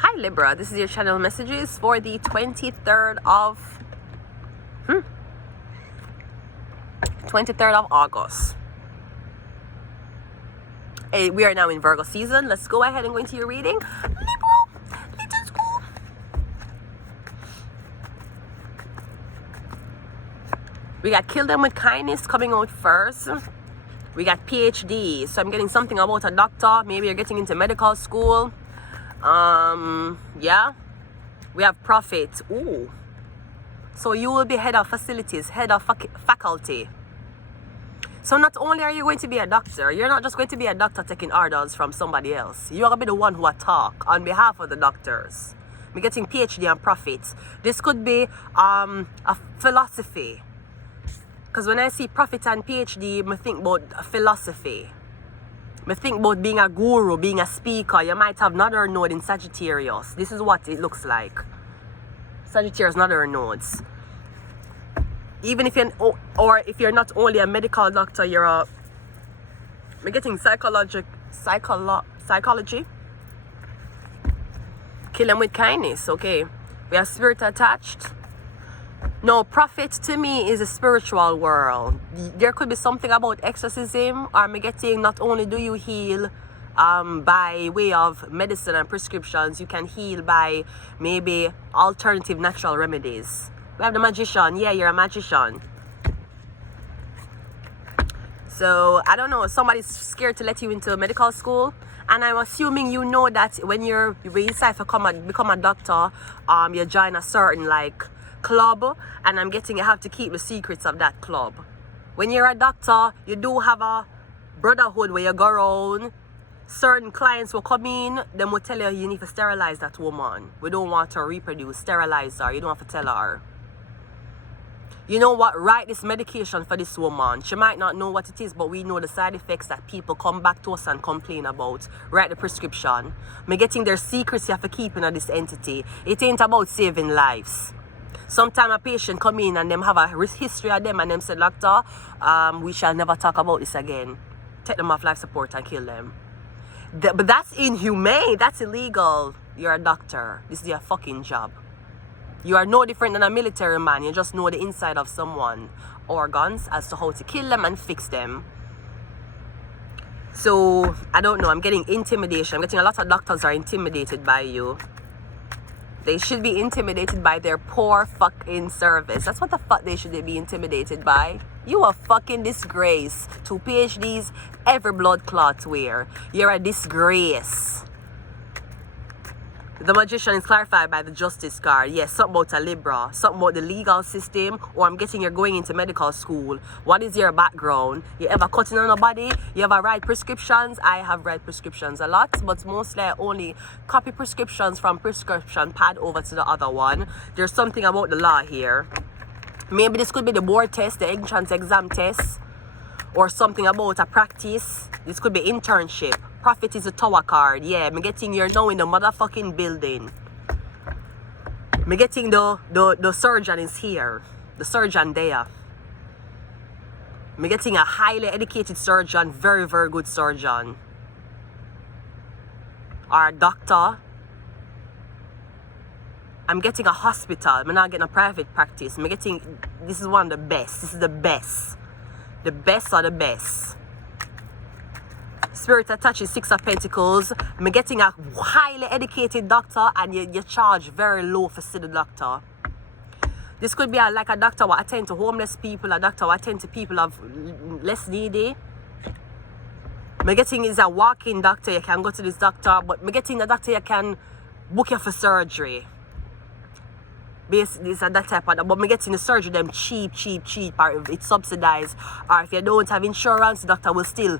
Hi Libra, this is your channel messages for the 23rd of 23rd of August. Hey, we are now in Virgo season. Let's go ahead and go into your reading. Libra, let's go. We got Kill Them With Kindness coming out first. We got PhD, so I'm getting something about a doctor. Maybe you're getting into medical school. Yeah, we have Prophet. Ooh, so you will be head of facilities, head of faculty. So not only are you going to be a doctor, you're not just going to be a doctor taking orders from somebody else. You're going to be the one who will talk on behalf of the doctors. We're getting PhD and Prophet. This could be a philosophy, because when I see Prophet and PhD, I think about philosophy. I think about being a guru, being a speaker. You might have another node in Sagittarius. This is what it looks like. Sagittarius, another nodes. Even if you're, or if you're not only a medical doctor, you're a, we're getting psychology. Kill them with kindness, okay. We have spirit attached. No, Prophet to me is a spiritual world. There could be something about exorcism, or I'm getting not only do you heal by way of medicine and prescriptions, you can heal by maybe alternative natural remedies. We have the magician. Yeah, you're a magician. So I don't know, somebody's scared to let you into medical school, and I'm assuming you know that when you decide to become a doctor, you join a certain like club, and I'm getting you have to keep the secrets of that club. When you're a doctor, you do have a brotherhood where you go around. Certain clients will come in, them will tell you need to sterilize that woman. We don't want her to reproduce, sterilize her. You don't have to tell her. You know what, write this medication for this woman. She might not know what it is, but we know the side effects that people come back to us and complain about. Write the prescription. Me getting their secrets you have to keep in this entity. It ain't about saving lives. Sometimes a patient come in and them have a history of them, and them say, doctor, we shall never talk about this again. Take them off life support and kill them. But that's inhumane. That's illegal. You're a doctor. This is your fucking job. You are no different than a military man. You just know the inside of someone, organs, as to how to kill them and fix them. So I don't know, I'm getting intimidation. I'm getting a lot of doctors are intimidated by you. They should be intimidated by their poor fucking service. That's what the fuck they should be intimidated by. You a fucking disgrace. 2 PhDs, every blood clot wear. You're a disgrace. The magician is clarified by the justice card. Yes, something about a Libra, something about the legal system, or I'm getting you're going into medical school. What is your background? You ever cutting on a body? You ever write prescriptions? I have read prescriptions a lot, but mostly I only copy prescriptions from prescription pad over to the other one. There's something about the law here. Maybe this could be the board test, the entrance exam test, or something about a practice. This could be internship. Prophet is a tower card. Yeah, I'm getting you're now in the motherfucking building. I'm getting the surgeon is here. The surgeon there. I'm getting a highly educated surgeon, very, very good surgeon. Or a doctor. I'm getting a hospital. I'm not getting a private practice. I'm getting, this is one of the best. This is the best. The best are the best. Spirit attaches 6 of Pentacles. I'm getting a highly educated doctor, and you charge very low for see the doctor. This could be like a doctor who attend to homeless people, a doctor who attend to people of less needy. I'm getting is a walk-in doctor. You can go to this doctor, but I'm getting a doctor you can book you for surgery. Basically, it's that type of, but I'm getting the surgery them cheap, or if it's subsidized, or if you don't have insurance, the doctor will still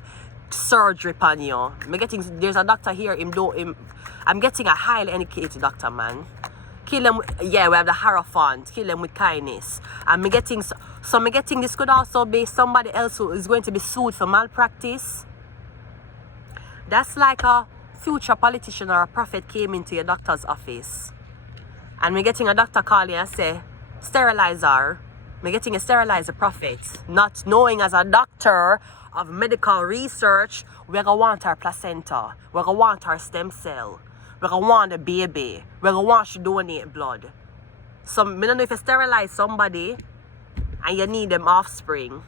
surgery upon you. I'm getting, there's a doctor here, I'm getting a highly educated doctor, man. Kill them, yeah, we have the Hierophant. Kill them with kindness. And I'm getting, so I'm getting this could also be somebody else who is going to be sued for malpractice. That's like a future politician or a prophet came into your doctor's office. And we're getting a doctor calling and say, sterilize her. We're getting a sterilizer prophet. Not knowing as a doctor of medical research, we're going to want our placenta. We're going to want our stem cell. We're gonna want the baby. We're gonna want you to donate blood. I don't know if you sterilize somebody and you need them offspring.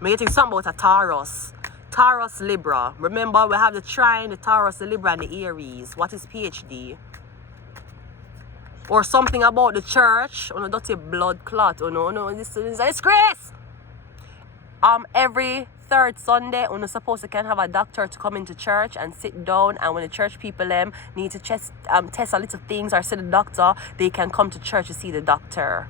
I'm getting something about a Taurus. Taurus Libra. Remember, we have the Trine, the Taurus, the Libra, and the Aries. What is PhD? Or something about the church. Oh no, dirty blood clot. Oh no, this is a disgrace. Every third Sunday, we're supposed to can have a doctor to come into church and sit down, and when the church people need to test a little things or see the doctor, they can come to church to see the doctor.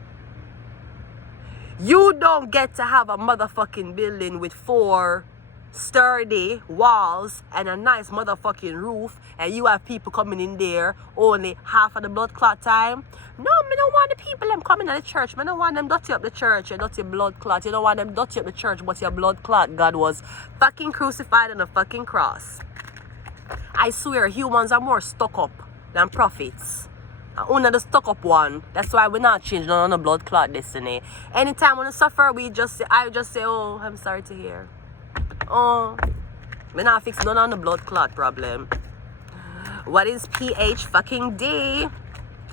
You don't get to have a motherfucking building with 4 sturdy walls and a nice motherfucking roof, and you have people coming in there only half of the blood clot time. No, me don't want the people them coming to the church. Me don't want them dirty up the church, you dirty blood clot. You don't want them dirty up the church, but your blood clot God was fucking crucified on a fucking cross. I swear humans are more stuck up than prophets. Only the stuck up one. That's why we're not changing on the blood clot destiny. Anytime when we suffer, I just say, oh, I'm sorry to hear. Oh, we're not fixing none on the blood clot problem. What is PH fucking D?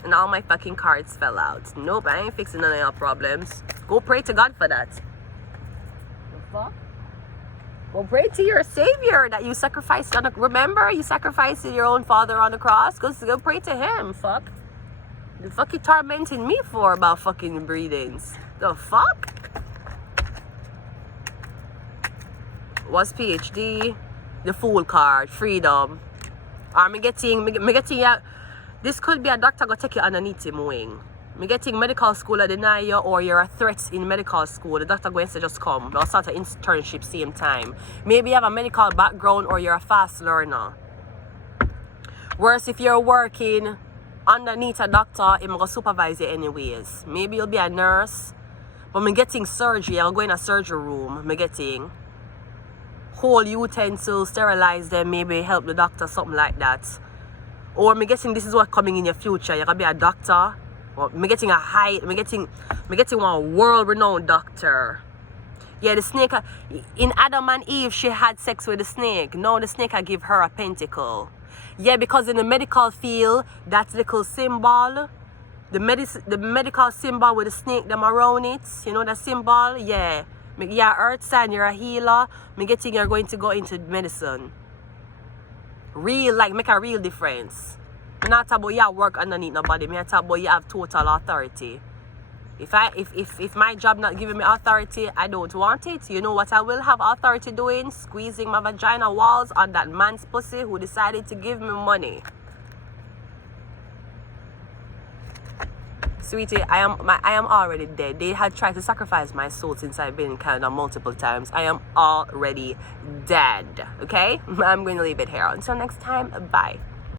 And all my fucking cards fell out. Nope, I ain't fixing none of your problems. Go pray to God for that. The fuck? Go pray to your Savior that you sacrificed on the... Remember, you sacrificed your own father on the cross? Go pray to him, fuck. The fuck you tormenting me for about fucking breathings? The fuck? What's PhD? The Fool card. Freedom. Or me getting this could be a doctor go take you underneath him wing. Me getting medical school I deny you, or you're a threat in medical school. The doctor going to just come. They'll start an internship same time. Maybe you have a medical background or you're a fast learner. Worse if you're working underneath a doctor, he will supervise you anyways. Maybe you'll be a nurse. But me getting surgery, I'll go in a surgery room. Me getting whole utensils, sterilize them, maybe help the doctor, something like that. Or me getting this is what coming in your future. You're gonna be a doctor. Or me getting one world-renowned doctor. Yeah, the snake in Adam and Eve, she had sex with the snake. Now the snake I give her a pentacle. Yeah, because in the medical field, that little symbol, the medical symbol with the snake them around it, you know that symbol? Yeah. Yeah, earth sign, you're a healer. Me getting you're going to go into medicine. Real, like make a real difference. I'm not talking about you work underneath nobody. I'm talking about you have total authority. If my job not giving me authority, I don't want it. You know what I will have authority doing? Squeezing my vagina walls on that man's pussy who decided to give me money. Sweetie, I am already dead. They had tried to sacrifice my soul since I've been in Canada multiple times. I am already dead. Okay? I'm going to leave it here. Until next time, bye.